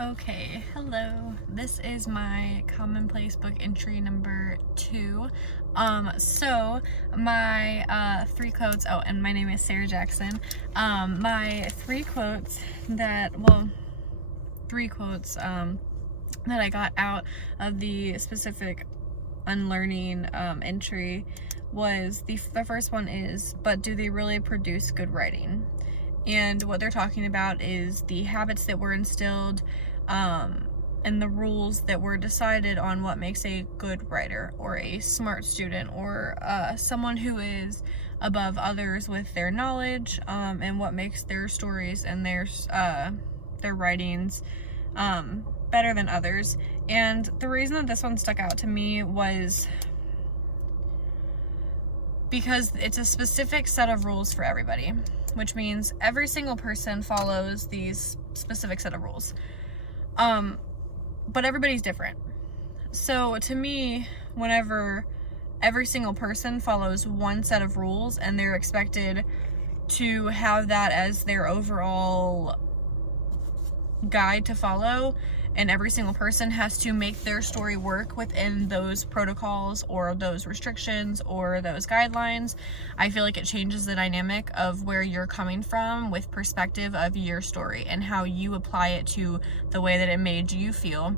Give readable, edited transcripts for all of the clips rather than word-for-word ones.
Okay, hello. This is my Commonplace book entry number 2. So my 3 quotes. Oh, and my name is Sarah Jackson. My 3 quotes that, well, 3 quotes that I got out of the specific unlearning entry was the first one is, but do they really produce good writing? And what they're talking about is the habits that were instilled and the rules that were decided on what makes a good writer or a smart student or someone who is above others with their knowledge, and what makes their stories and their writings better than others. And the reason that this one stuck out to me was because it's a specific set of rules for everybody, which means every single person follows these specific set of rules. But everybody's different. So to me, whenever every single person follows one set of rules and they're expected to have that as their overall guide to follow, and every single person has to make their story work within those protocols or those restrictions or those guidelines, I feel like it changes the dynamic of where you're coming from with perspective of your story and how you apply it to the way that it made you feel.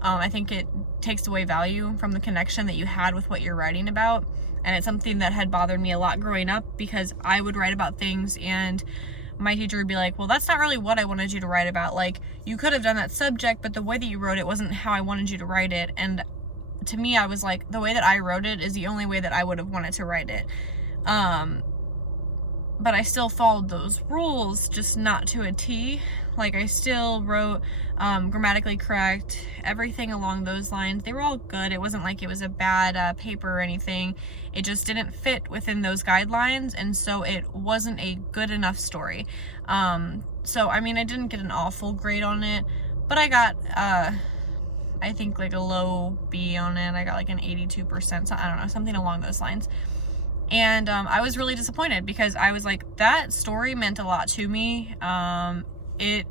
I think it takes away value from the connection that you had with what you're writing about, and it's something that had bothered me a lot growing up because I would write about things and my teacher would be like, well, that's not really what I wanted you to write about. Like, you could have done that subject, but the way that you wrote it wasn't how I wanted you to write it. And to me, I was like, the way that I wrote it is the only way that I would have wanted to write it. But I still followed those rules, just not to a T. Like, I still wrote grammatically correct, everything along those lines. They were all good. It wasn't like it was a bad paper or anything. It just didn't fit within those guidelines, and so it wasn't a good enough story. So, I mean, I didn't get an awful grade on it, but I got, I think, like a low B on it. I got like an 82%, so I don't know, something along those lines. And I was really disappointed because I was like, that story meant a lot to me. It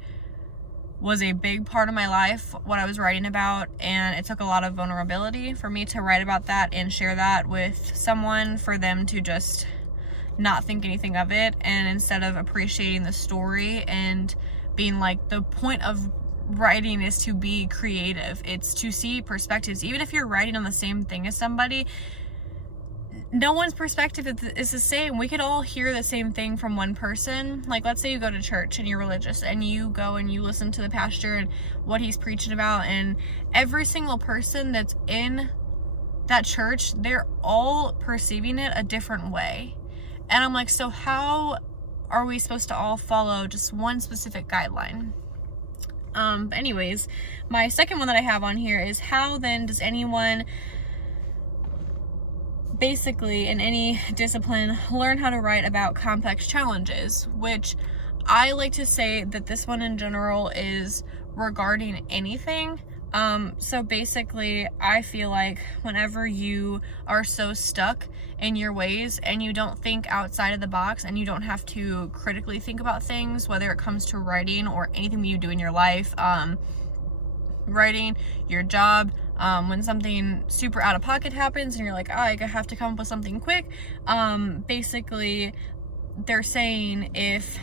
was a big part of my life, what I was writing about, and it took a lot of vulnerability for me to write about that and share that with someone, for them to just not think anything of it, and instead of appreciating the story and being like, the point of writing is to be creative. It's to see perspectives. Even if you're writing on the same thing as somebody, no one's perspective is the same. We could all hear the same thing from one person. Like, let's say you go to church and you're religious and you go and you listen to the pastor and what he's preaching about, and every single person that's in that church, they're all perceiving it a different way. And I'm like, so how are we supposed to all follow just one specific guideline? Anyways, my second one that I have on here is, how then does anyone basically in any discipline learn how to write about complex challenges? Which I like to say that this one in general is regarding anything. So basically, I feel like whenever you are so stuck in your ways and you don't think outside of the box and you don't have to critically think about things, whether it comes to writing or anything that you do in your life, writing, your job, when something super out of pocket happens and you're like, I have to come up with something quick, basically they're saying, if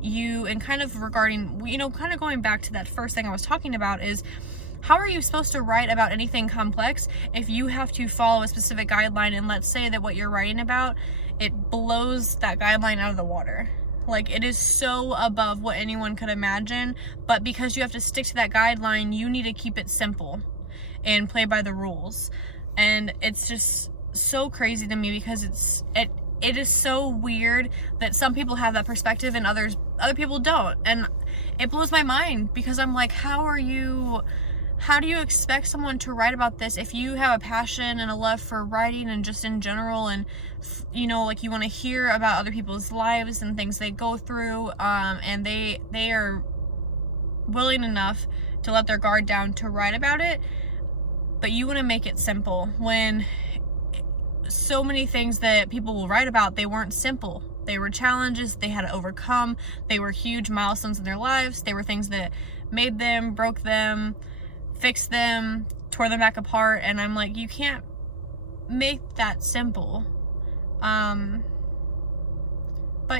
you, and kind of regarding, kind of going back to that first thing I was talking about, is how are you supposed to write about anything complex if you have to follow a specific guideline, and let's say that what you're writing about, it blows that guideline out of the water. Like, it is so above what anyone could imagine, but because you have to stick to that guideline, you need to keep it simple and play by the rules. And it's just so crazy to me because it is so weird that some people have that perspective and other people don't. And it blows my mind because I'm like, how do you expect someone to write about this if you have a passion and a love for writing and just in general, and like, you want to hear about other people's lives and things they go through, and they are willing enough to let their guard down to write about it, but you want to make it simple when so many things that people will write about, they weren't simple. They were challenges they had to overcome. They were huge milestones in their lives. They were things that made them, broke them, fixed them, tore them back apart. And I'm like, you can't make that simple. But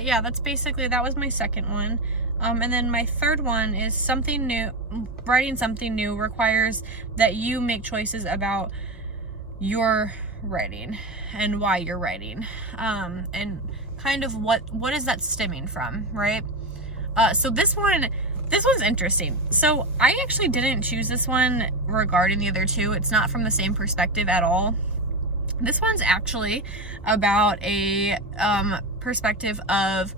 yeah, that was my second one. And then my third one is something new. Writing something new requires that you make choices about your writing and why you're writing, and kind of what is that stemming from, right? So this one's interesting. So I actually didn't choose this one regarding the other two. It's not from the same perspective at all. This one's actually about a perspective of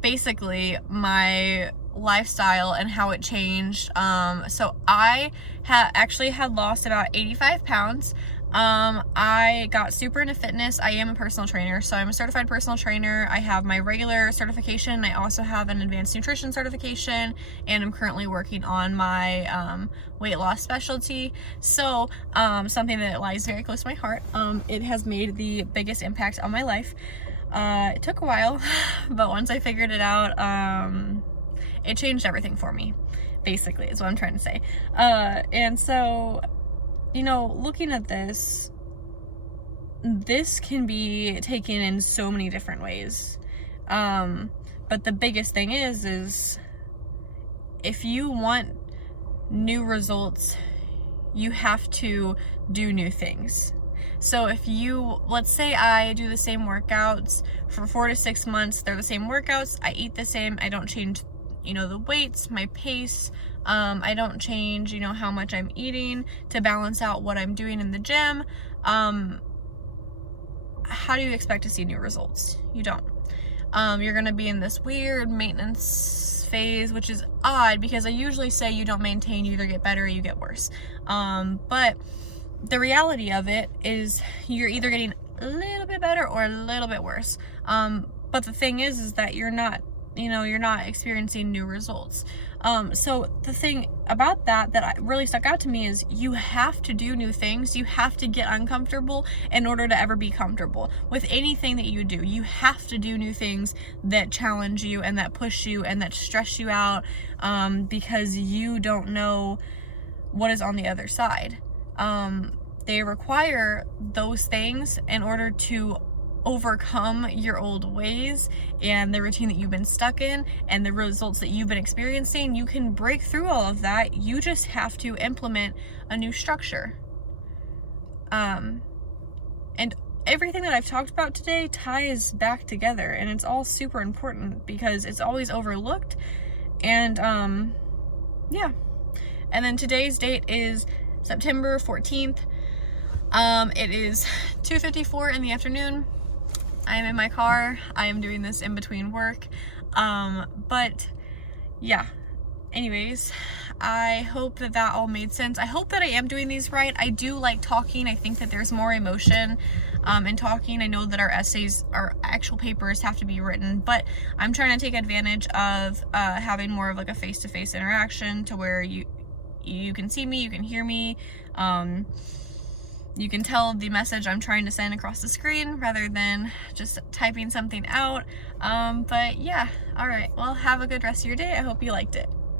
basically my lifestyle and how it changed. So I had lost about 85 pounds. I got super into fitness. I am a personal trainer, so I'm a certified personal trainer. I have my regular certification. I also have an advanced nutrition certification, and I'm currently working on my weight loss specialty. So something that lies very close to my heart. It has made the biggest impact on my life. It took a while, but once I figured it out, it changed everything for me, basically, is what I'm trying to say. And so, looking at this can be taken in so many different ways. But the biggest thing is if you want new results, you have to do new things. So let's say I do the same workouts for 4 to 6 months, they're the same workouts, I eat the same, I don't change, the weights, my pace, I don't change, how much I'm eating to balance out what I'm doing in the gym. How do you expect to see new results? You don't. You're gonna be in this weird maintenance phase, which is odd because I usually say you don't maintain, you either get better or you get worse. But the reality of it is you're either getting a little bit better or a little bit worse. But the thing is that you're not experiencing new results. So the thing about that really stuck out to me is you have to do new things. You have to get uncomfortable in order to ever be comfortable. With anything that you do, you have to do new things that challenge you and that push you and that stress you out, because you don't know what is on the other side. They require those things in order to overcome your old ways and the routine that you've been stuck in and the results that you've been experiencing. You can break through all of that. You just have to implement a new structure. And everything that I've talked about today ties back together, and it's all super important because it's always overlooked. And yeah. And then today's date is September 14th. It is 2:54 in the afternoon. I am in my car. I am doing this in between work. But yeah, anyways, I hope that all made sense. I hope that I am doing these right. I do like talking. I think that there's more emotion in talking. I know that our essays, our actual papers have to be written, but I'm trying to take advantage of having more of like a face-to-face interaction to where you can see me, you can hear me, you can tell the message I'm trying to send across the screen rather than just typing something out. But yeah, all right. Well, have a good rest of your day. I hope you liked it.